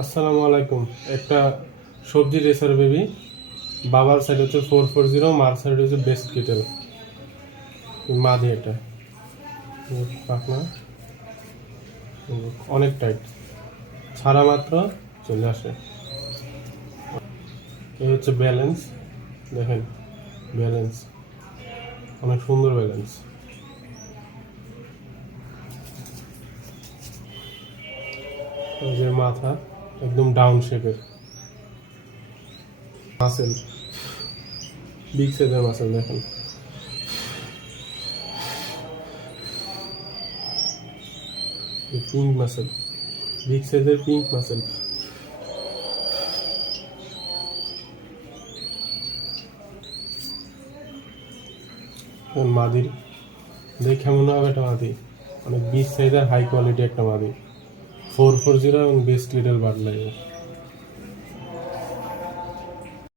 আসসালামু আলাইকুম। একটা সবজি রেসার বেবি, বাবার সাইড হচ্ছে 440, মার সাইড হচ্ছে বেস্ট কিটেল। মাদি এটা পাখনা অনেক টাইট, ছাড়া মাত্র চলে আসে। এই হচ্ছে ব্যালেন্স, দেখেন ব্যালেন্স অনেক সুন্দর ব্যালেন্স। এই যে মাথা একদম ডাউন শেপের, মাসেল বিগ সাইজের মাসেল দেখেন। পিঙ্ক মাসেল, বিগ সাইজের পিঙ্ক মাসেল। মাদির দেখে মনে হবে একটা মাদি, অনেক বিগ সাইজের হাই কোয়ালিটি একটা মাদি। 440 এবং বেস্ট লিটল বার্ড লাগে।